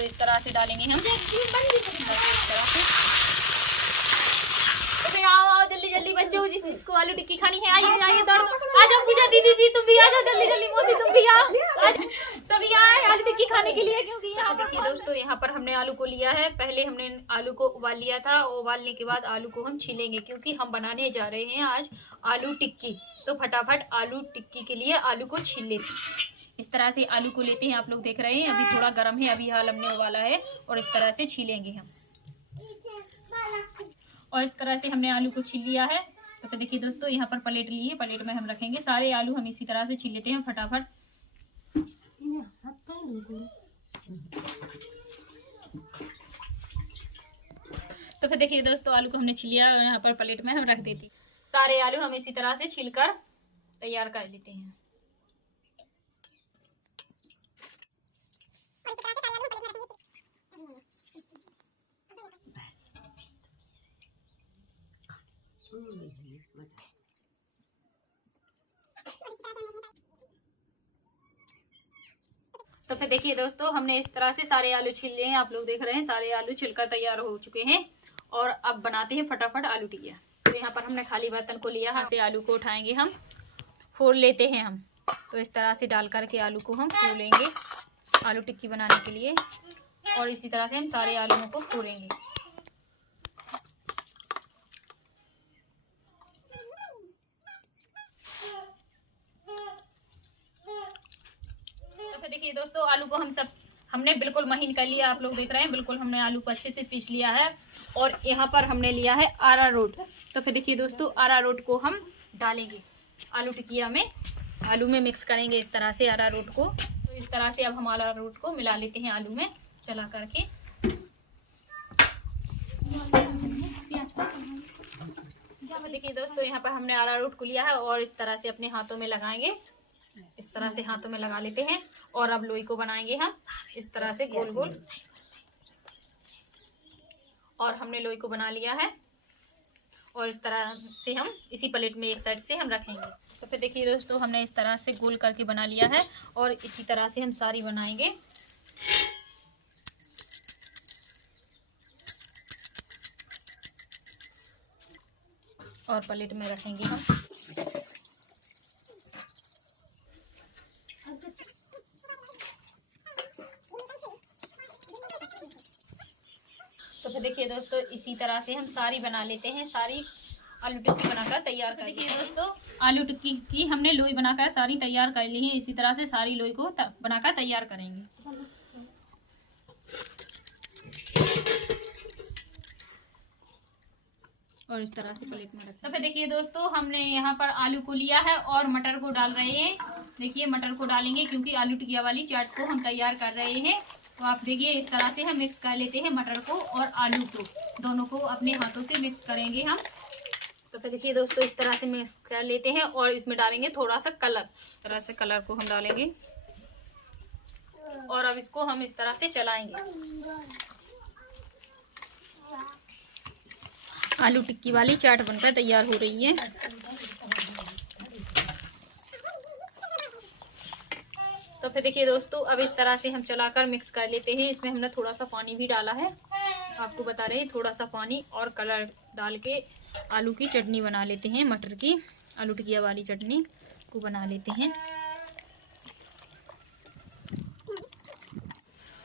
तो इस तरह से डालेंगे हम। तो आओ आओ जल्दी जल्दी बच्चों, जिसको आलू टिक्की खानी है आइए आइए दौड़ो, आ जाओ पूजा दीदी जी तुम भी आ जाओ जल्दी जल्दी, मौसी तुम भी आओ, सभी आए आलू टिक्की खाने के लिए। क्योंकि यहाँ देखिए दोस्तों, यहाँ पर हमने आलू को लिया है। पहले हमने आलू को उबाल लिया था, उबालने के बाद आलू को हम छीलेंगे क्योंकि हम बनाने जा रहे हैं आज आलू टिक्की। तो फटाफट आलू टिक्की के लिए आलू को छील लेते हैं। इस तरह से आलू को लेते हैं, आप लोग देख रहे हैं अभी थोड़ा गर्म है, अभी हाल हमने उबाला है और इस तरह से छीलेंगे हम। और इस तरह से हमने आलू को छील लिया है। तो फिर देखिए दोस्तों, यहाँ पर प्लेट ली है, प्लेट में हम रखेंगे सारे आलू। हम इसी तरह से छील लेते हैं फटाफट। तो फिर देखिए दोस्तों, आलू को हमने छील लिया और यहाँ पर प्लेट में हम रख देते। सारे आलू हम इसी तरह से छीलकर तैयार कर लेते हैं। तो फिर देखिए दोस्तों, हमने इस तरह से सारे आलू छील लिए हैं। आप लोग देख रहे हैं सारे आलू छिलकर तैयार हो चुके हैं। और अब बनाते हैं फटाफट आलू टिक्की। तो यहाँ पर हमने खाली बर्तन को लिया, यहाँ से आलू को उठाएंगे हम, फोड़ लेते हैं हम। तो इस तरह से डाल करके आलू को हम फोड़ेंगे आलू टिक्की बनाने के लिए। और इसी तरह से हम सारे आलूओं को फोड़ेंगे। देखिए दोस्तों, आलू को हमने बिल्कुल महीन कर लिया। आप लोग देख रहे हैं बिल्कुल हमने आलू को अच्छे से पीस लिया है। और यहाँ पर हमने लिया है अरारोट। तो फिर देखिए दोस्तों, अरारोट को हम डालेंगे आलू टिकिया में, आलू में मिक्स करेंगे इस तरह से अरारोट को। तो इस तरह से अब हम अरारोट को मिला लेते हैं आलू में चला करके। देखिए दोस्तों, यहाँ पर हमने अरारोट को लिया है और इस तरह से अपने हाथों में लगाएंगे। इस तरह से हाथों में लगा लेते हैं। और अब लोई को बनाएंगे हम इस तरह से गोल गोल। और हमने लोई को बना लिया है और इस तरह से हम इसी प्लेट में एक साइड से हम रखेंगे। तो फिर देखिए दोस्तों, हमने इस तरह से गोल करके बना लिया है और इसी तरह से हम सारी बनाएंगे। और प्लेट में रखेंगे हम। तो फिर देखिए दोस्तों, इसी तरह से हम सारी बना लेते हैं, सारी आलू टिक्की बनाकर तैयार कर। देखिए दोस्तों, आलू टिक्की की हमने लोई बनाकर सारी तैयार कर ली है। इसी तरह से सारी लोई को बनाकर तैयार करेंगे। और इस तरह से प्लेट में रखते हैं। तो फिर देखिए दोस्तों, हमने यहाँ पर आलू को लिया है और मटर को डाल रहे हैं। देखिए मटर को डालेंगे क्योंकि आलू टिकिया वाली चाट को हम तैयार कर रहे हैं। तो आप देखिए इस तरह से हम मिक्स कर लेते हैं मटर को और आलू को, दोनों को अपने हाथों से मिक्स करेंगे हम। तो फिर देखिए दोस्तों, इस तरह से मिक्स कर लेते हैं और इसमें डालेंगे थोड़ा सा कलर। इस तरह से कलर को हम डालेंगे और अब इसको हम इस तरह से चलाएंगे। आलू टिक्की वाली चाट बनकर तैयार हो रही है। तो फिर देखिए दोस्तों, अब इस तरह से हम चलाकर मिक्स कर लेते हैं। इसमें हमने थोड़ा सा पानी भी डाला है, आपको बता रहे हैं, थोड़ा सा पानी और कलर डाल के आलू की चटनी बना लेते हैं। मटर की आलू टिकिया वाली चटनी को बना लेते हैं।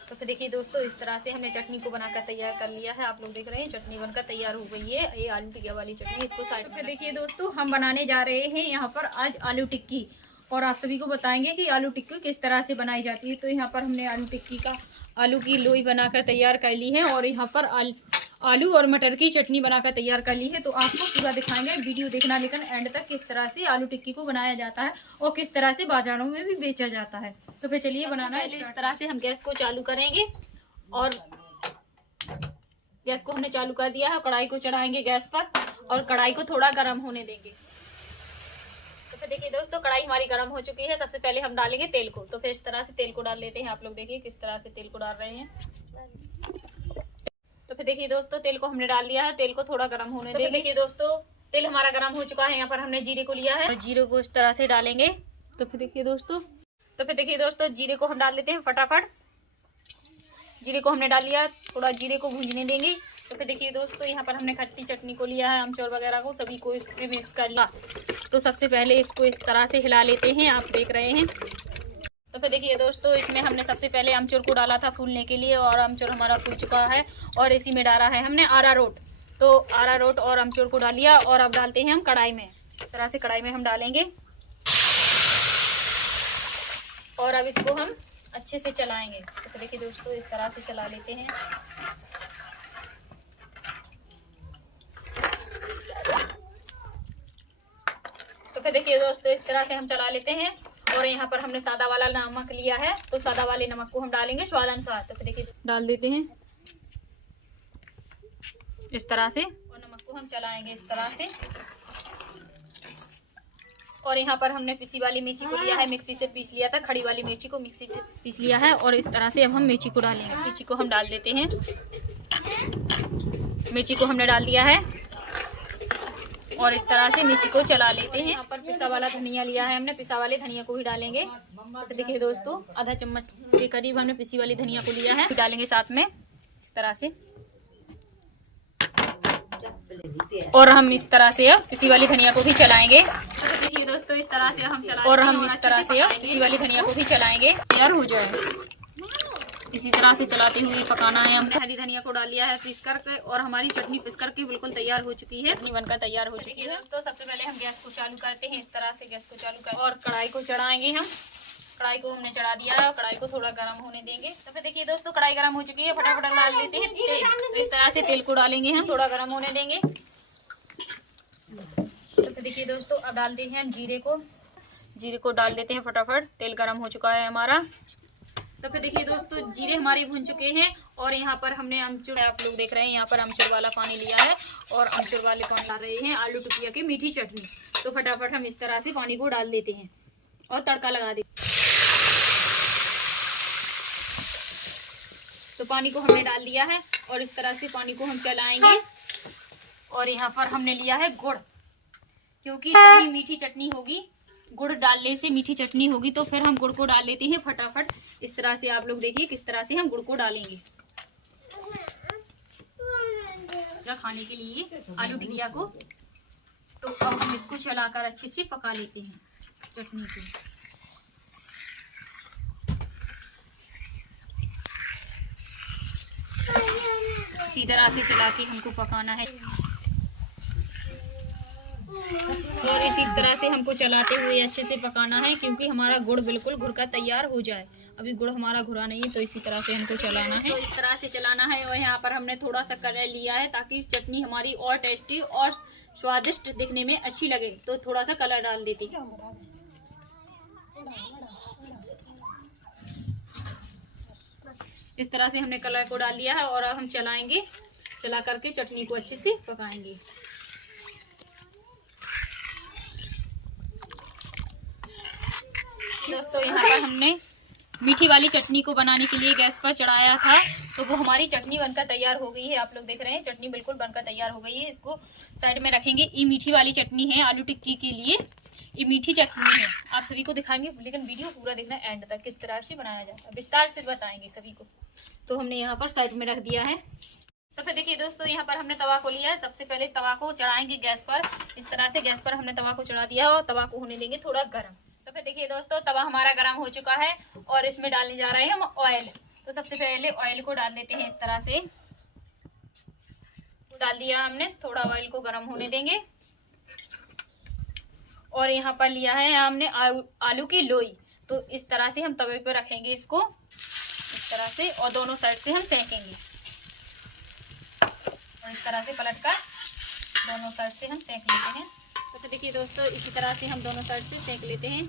तो फिर देखिए दोस्तों, इस तरह से हमने चटनी को बनाकर तैयार कर लिया है। आप लोग देख रहे हैं चटनी बनकर तैयार हो गई है, ये आलू टिकिया वाली चटनी। इसको साइड में देखिए दोस्तों, हम बनाने जा रहे हैं यहाँ पर आज आलू टिक्की। और आप सभी को बताएंगे कि आलू टिक्की किस तरह से बनाई जाती है। तो यहाँ पर हमने आलू की लोई बनाकर तैयार कर ली है और यहाँ पर आलू और मटर की चटनी बनाकर तैयार कर ली है। तो आपको पूरा दिखाएंगे, वीडियो देखना लेकिन एंड तक, किस तरह से आलू टिक्की को बनाया जाता है और किस तरह से बाजारों में भी बेचा जाता है। तो फिर चलिए बनाना है। इस तरह से हम गैस को चालू करेंगे और गैस को हमने चालू कर दिया है। कढ़ाई को चढ़ाएंगे गैस पर और कढ़ाई को थोड़ा गर्म होने देंगे। तो फिर देखिए दोस्तों, कढ़ाई हमारी गर्म हो चुकी है। सबसे पहले हम डालेंगे तेल को। तो फिर इस तरह से तेल को डाल लेते हैं। आप लोग देखिए किस तरह से तेल को डाल रहे हैं। तो फिर देखिए दोस्तों, तेल को हमने डाल दिया है, तेल को थोड़ा गर्म होने देंगे। देखिए दोस्तों, तेल हमारा गर्म हो चुका है। यहाँ पर हमने जीरे को लिया है और जीरे को इस तरह से डालेंगे। तो फिर देखिए दोस्तों, जीरे को हम डाल देते हैं फटाफट। जीरे को हमने डाल लिया, थोड़ा जीरे को भूनने देंगे। तो फिर देखिए दोस्तों यहाँ पर हमने खट्टी चटनी को लिया है, अमचूर वगैरह को सभी को इसमें मिक्स कर लिया। तो सबसे पहले इसको इस तरह से हिला लेते हैं, आप देख रहे हैं। तो फिर देखिए दोस्तों इसमें हमने सबसे पहले अमचूर को डाला था फूलने के लिए, और अमचूर हमारा फूल चुका है। और इसी में डाला है हमने अरारोट। तो अरारोट और अमचूर को डाल लिया, और अब डालते हैं हम कढ़ाई में। इस तरह से कढ़ाई में हम डालेंगे, और अब इसको हम अच्छे से चलाएंगे। तो फिर देखिए दोस्तों इस तरह से चला लेते हैं। तो फिर देखिए दोस्तों इस तरह से हम चला लेते हैं। और यहाँ पर हमने सादा वाला नमक लिया है, तो सादा वाले नमक को हम डालेंगे स्वाद अनुसार। तो फिर देखिए डाल देते हैं इस तरह से, और नमक को हम चलाएंगे इस तरह से। और यहाँ पर हमने पिसी वाली मिर्ची को लिया है, मिक्सी से पीस लिया था, खड़ी वाली मिर्ची को मिक्सी से पीस लिया है। और इस तरह से अब हम मिर्ची को डालेंगे। मिर्ची को हम डाल देते हैं, मिर्ची को हमने डाल दिया है, और इस तरह से मिर्ची को चला लेते हैं। यहाँ पर पिसा वाला धनिया लिया है हमने, पिसा वाले धनिया को भी डालेंगे। तो देखिए दोस्तों आधा चम्मच के करीब हमने पिसी वाली धनिया को लिया है, डालेंगे साथ में इस तरह से। और हम इस तरह से अब पिसी वाली धनिया को भी चलाएंगे। तो देखिए दोस्तों इस तरह से हम चलाएंगे, और हम इस तरह से अब पिसी वाली धनिया को भी चलाएंगे, तैयार हो जाए। इसी तरह से चलाते हुए पकाना है। हमने हरी धनिया को डाल लिया है पीस करके, और हमारी चटनी पीस करके बिल्कुल तैयार हो चुकी है, चटनी बनकर तैयार हो चुकी है। तो सबसे पहले हम गैस को चालू करते हैं, इस तरह से गैस को चालू कर, और कढ़ाई को चढ़ाएंगे हम। कढ़ाई को हमने चढ़ा दिया है, और कढ़ाई को थोड़ा गर्म होने देंगे। तो फिर देखिए दोस्तों कढ़ाई गर्म हो चुकी है, फटाफट डाल देते हैं तेल। तो इस तरह से तेल को डालेंगे हम, थोड़ा गर्म होने देंगे। तो फिर देखिए दोस्तों अब डालते हैं हम जीरे को। जीरे को डाल देते हैं फटाफट, तेल गर्म हो चुका है हमारा। तो फिर देखिए दोस्तों जीरे हमारे भुन चुके हैं, और यहाँ पर हमने अमचूर, आप लोग देख रहे हैं यहाँ पर अमचूर वाला पानी लिया है, और अमचूर वाले पानी डाल रहे हैं आलू टिकिया की मीठी चटनी। तो फटाफट हम इस तरह से पानी को डाल देते हैं, और तड़का लगा देते हैं। तो पानी को हमने डाल दिया है, और इस तरह से पानी को हम चलाएंगे। और यहाँ पर हमने लिया है गुड़, क्योंकि तभी मीठी चटनी होगी। गुड़ डालने से मीठी चटनी होगी, तो फिर हम गुड़ को डाल लेते हैं फटाफट। इस तरह से आप लोग देखिए किस तरह से हम गुड़ को डालेंगे खाने के लिए आलू टिकिया को। तो अब हम इसको चलाकर अच्छे से पका लेते हैं चटनी को। इसी तरह से चला के हमको पकाना है, और इसी तरह से हमको चलाते हुए अच्छे से पकाना है, क्योंकि हमारा गुड़ बिल्कुल घुर का तैयार हो जाए। अभी गुड़ हमारा घुरा नहीं है, तो इसी तरह से हमको चलाना है। तो इस तरह से चलाना है। और यहाँ पर हमने थोड़ा सा कलर लिया है, ताकि चटनी हमारी और टेस्टी और स्वादिष्ट दिखने में अच्छी लगे। तो थोड़ा सा कलर डाल देती। इस तरह से हमने कलर को डाल लिया है, और अब हम चलाएंगे, चला करके चटनी को अच्छे से पकाएंगे। दोस्तों यहाँ पर हमने मीठी वाली चटनी को बनाने के लिए गैस पर चढ़ाया था, तो वो हमारी चटनी बनकर तैयार हो गई है। आप लोग देख रहे हैं चटनी बिल्कुल बनकर तैयार हो गई है। इसको साइड में रखेंगे। ये मीठी वाली चटनी है आलू टिक्की के लिए, ये मीठी चटनी है। आप सभी को दिखाएंगे, लेकिन वीडियो पूरा देखना एंड तक, किस तरह से बनाया जाता है विस्तार से बताएंगे सभी को। तो हमने यहाँ पर साइड में रख दिया है। तो फिर देखिए दोस्तों यहाँ पर हमने तवा को लिया है। सबसे पहले तवा को चढ़ाएंगे गैस पर। इस तरह से गैस पर हमने तवा को चढ़ा दिया, और तवा को होने देंगे थोड़ा गर्म। तो फिर देखिए दोस्तों तवा हमारा गर्म हो चुका है, और इसमें डालने जा रहे हैं हम ऑयल। तो सबसे पहले ऑयल को डाल देते हैं इस तरह से। डाल दिया हमने, थोड़ा ऑयल को गर्म होने देंगे। और यहाँ पर लिया है हमने आलू की लोई। तो इस तरह से हम तवे पर रखेंगे इसको इस तरह से, और दोनों साइड से हम सेकेंगे। और इस तरह से पलट कर दोनों साइड से हम सेक लेते हैं। तो देखिए दोस्तों इसी तरह से हम दोनों साइड से सेक लेते हैं।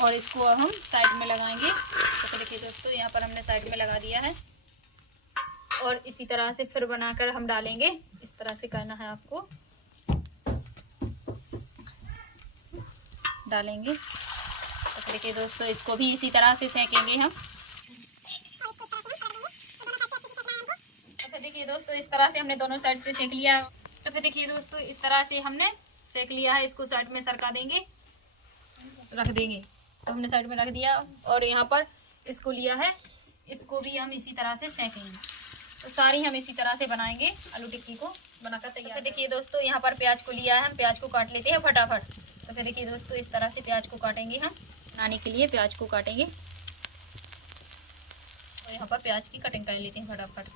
और इसको अब हम साइड में लगाएंगे। तो देखिए दोस्तों यहाँ पर हमने साइड में लगा दिया है, और इसी तरह से फिर बनाकर हम डालेंगे। इस तरह से करना है आपको, डालेंगे। तो देखिए दोस्तों इसको भी इसी तरह से सेकेंगे हम। तो फिर देखिए दोस्तों इस तरह से हमने दोनों साइड से सेक लिया। तो फिर देखिए दोस्तों इस तरह से हमने सेक लिया है। इसको साइड में सरका देंगे। रख देंगे। तो हमने साइड में रख दिया और यहाँ पर इसको लिया है, इसको भी हम इसी तरह से सेकेंगे। तो सारी हम इसी तरह से बनाएंगे, आलू टिक्की को बनाकर तैयार। तो देखिए दोस्तों यहाँ पर प्याज को लिया है, हम प्याज को काट लेते हैं फटाफट। तो फिर देखिए दोस्तों इस तरह से प्याज को काटेंगे, हम बनाने के लिए प्याज को काटेंगे और यहाँ पर प्याज की कटिंग कर लेते हैं फटाफट।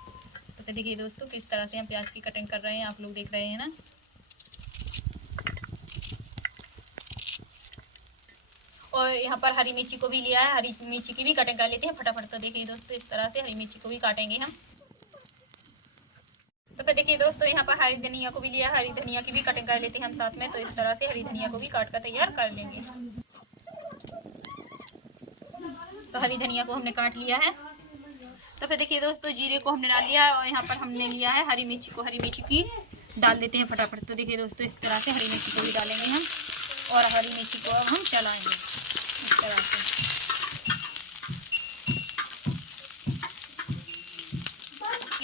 तो फिर देखिए दोस्तों किस तरह से हम प्याज की कटिंग कर रहे हैं, आप लोग देख रहे हैं ना। और यहाँ पर हरी मिर्ची को भी लिया है, हरी मिर्ची की भी कटिंग कर लेते हैं फटाफट। तो देखिए दोस्तों इस तरह से हरी मिर्ची को भी काटेंगे हम। तो फिर देखिए दोस्तों यहाँ पर हरी धनिया को भी लिया है, हरी धनिया की भी कटिंग कर लेते हैं हम साथ में। तो इस तरह से हरी धनिया को भी काट कर तैयार कर लेंगे। तो हरी धनिया को हमने काट लिया है। तो फिर देखिए दोस्तों जीरे को हमने डाल लिया है और यहाँ पर हमने लिया है हरी मिर्ची को, हरी मिर्ची की डाल देते हैं फटाफट। तो देखिए दोस्तों इस तरह से हरी मिर्ची को भी डालेंगे हम और हरी मिर्ची को अब हम चलाएंगे इस तरह से।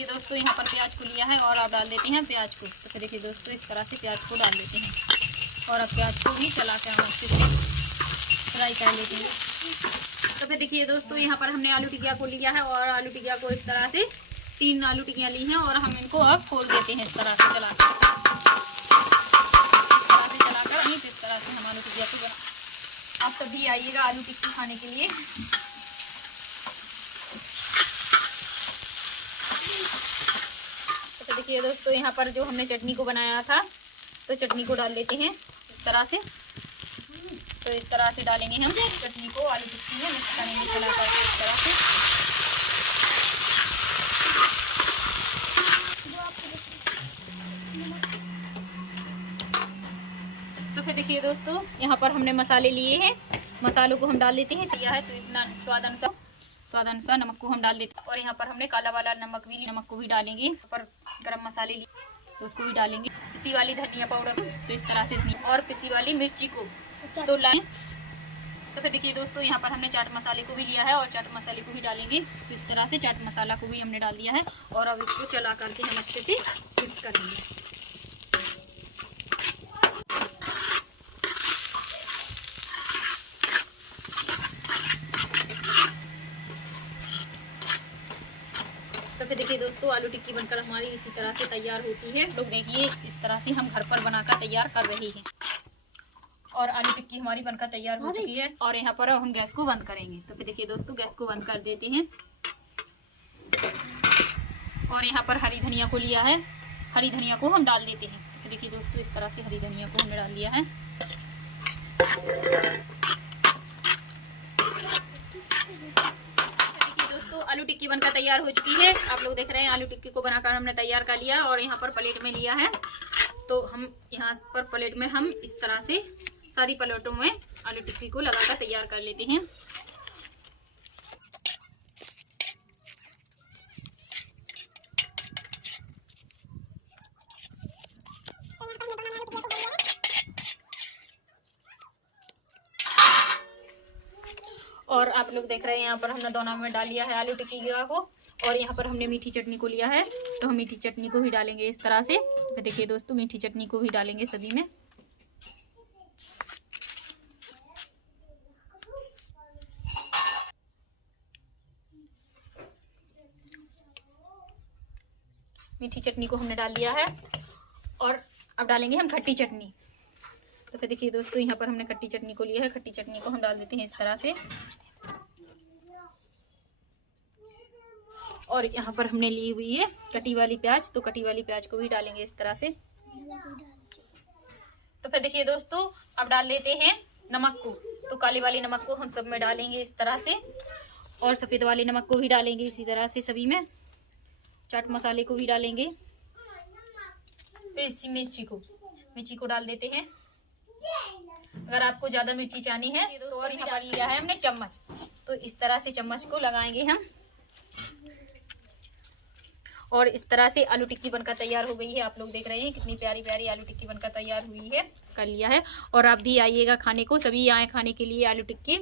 ये दोस्तों यहाँ पर प्याज को लिया है और अब डाल देते हैं प्याज को। तो फिर देखिए दोस्तों इस तरह से प्याज को डाल देते हैं और अब प्याज को भी चला के हम अच्छे से फ्राई कर लेते हैं। तो फिर देखिए दोस्तों यहाँ पर हमने आलू टिकिया को लिया है और आलू टिकिया को इस तरह से 3 आलू टिकियाँ ली हैं और हम इनको अब खोल देते हैं इस तरह से चलाकर। इस तरह से हम आलू टिकिया को बना। आप सभी आइएगा आलू टिक्की खाने के लिए। तो देखिए दोस्तों यहाँ पर जो हमने चटनी को बनाया था, तो चटनी को डाल देते हैं इस तरह से। तो इस तरह से डालेंगे हम चटनी को आलू टिक्की में मिक्स करेंगे चलाकर इस तरह से। तो फिर देखिए दोस्तों यहाँ पर हमने मसाले लिए हैं, मसालों को हम डाल देते हैं। सिया है तो इतना स्वाद अनुसार नमक को हम डाल देते हैं। और यहाँ पर हमने काला वाला नमक को भी डालेंगे। यहाँ पर गरम मसाले लिए तो उसको भी डालेंगे। पिसी वाली धनिया पाउडर तो इस तरह से, और पिसी वाली मिर्ची को तो लाएं। तो फिर देखिए दोस्तों यहाँ पर हमने चाट मसाले को भी लिया है और चाट मसाले को भी डालेंगे। तो इस तरह से चाट मसाला को भी हमने डाल दिया है और अब इसको चला करके हम अच्छे से मिक्स करेंगे। तो फिर देखिए दोस्तों आलू टिक्की बनकर हमारी इसी तरह से तैयार होती है। लोग देखिए इस तरह से हम घर पर बनाकर तैयार कर रहे हैं और आलू टिक्की हमारी बनकर तैयार हो चुकी है। और यहाँ पर हम गैस को बंद करेंगे। तो फिर देखिए दोस्तों गैस को बंद कर देते हैं और यहाँ पर हरी धनिया को लिया है, हरी धनिया को हम डाल देते हैं। तो देखिए दोस्तों इस तरह से हरी धनिया को हमने डाल दिया है। आलू टिक्की बनकर तैयार हो चुकी है। आप लोग देख रहे हैं आलू टिक्की को बनाकर हमने तैयार कर लिया और यहाँ पर प्लेट में लिया है। तो हम यहाँ पर प्लेट में हम इस तरह से सारी प्लेटों में आलू टिक्की को लगाकर तैयार कर लेते हैं। और आप लोग देख रहे हैं यहाँ पर हमने दोनों में डाल लिया है आलू टिक्की को और यहाँ पर हमने मीठी चटनी को लिया है। तो हम मीठी चटनी को भी डालेंगे इस तरह से। तो देखिए दोस्तों मीठी चटनी को भी डालेंगे सभी में। मीठी चटनी को हमने डाल लिया है और अब डालेंगे हम खट्टी चटनी। तो फिर देखिए दोस्तों यहाँ पर हमने खट्टी चटनी को लिया है, खट्टी चटनी को हम डाल देते हैं इस तरह से। और यहाँ पर हमने ली हुई है कटी वाली प्याज, तो कटी वाली प्याज को भी डालेंगे इस तरह से। तो फिर देखिए दोस्तों अब डाल देते हैं नमक को। तो काली वाली नमक को हम सब में डालेंगे इस तरह से और सफ़ेद वाली नमक को भी डालेंगे इसी तरह से सभी में। चाट मसाले को भी डालेंगे, फिर इसी मिर्ची को डाल देते हैं अगर आपको ज़्यादा मिर्ची चाहनी है। और यहाँ पर लिया है हमने चम्मच, तो इस तरह से चम्मच को लगाएंगे हम और इस तरह से आलू टिक्की बनकर तैयार हो गई है। आप लोग देख रहे हैं कितनी प्यारी प्यारी आलू टिक्की बनकर तैयार हुई है, कर लिया है। और आप भी आइएगा खाने को, सभी आए खाने के लिए आलू टिक्की।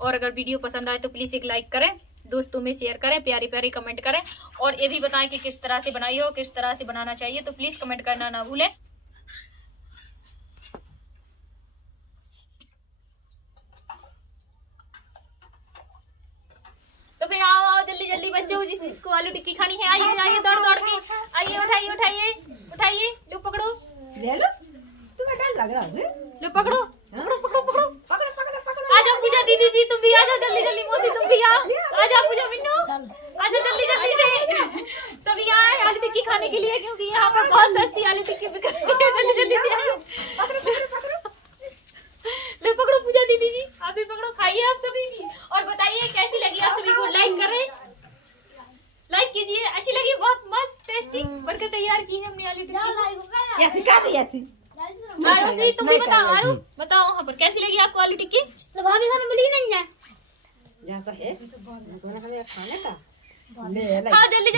और अगर वीडियो पसंद आए तो प्लीज़ एक लाइक करें, दोस्तों में शेयर करें, प्यारी प्यारी कमेंट करें और ये भी बताएं कि किस तरह से बनाई हो, किस तरह से बनाना चाहिए। तो प्लीज़ कमेंट करना ना भूलें। लो जिसको आलू टिक्की खानी है आइए आइए दौड़ दौड़ के आइए उठाइए उठाइए उठाइए लो पकड़ो ले लो तुम्हें डर लग रहा है लो पकड़ो पकड़ो पकड़ो पकड़ो पकड़ो पकड़ो पकड़ो आ जाओ पूजा दीदी जी तुम भी आ जाओ जल्दी जल्दी मौसी तुम भी आओ आ जाओ पूजा मिन्नू आ जाओ जल्दी जल्दी से सभी आए आलू टिक्की खाने के लिए क्योंकि यहाँ पर बहुत सस्ती आलू टिक्की बिक रही है जल्दी जल्दी से आइए ले पकड़ो पूजा दीदी जी आप भी पकड़ो खाइए आप सभी भी और बताइए कैसी लगी आप सभी को लाइक करें लाइक कीजिए अच्छी लगी बहुत मस्त टेस्टी बनकर तैयार की है हमने आलू टिक्की ऐसी कर दी ऐसी आरोसी तुम भी बताओ आरो बताओ वहाँ पर कैसी लगी आपको आलू टिक्की तो भाभी खाने मिली नहीं है यहाँ तो है खाने का ले हाँ जल्दी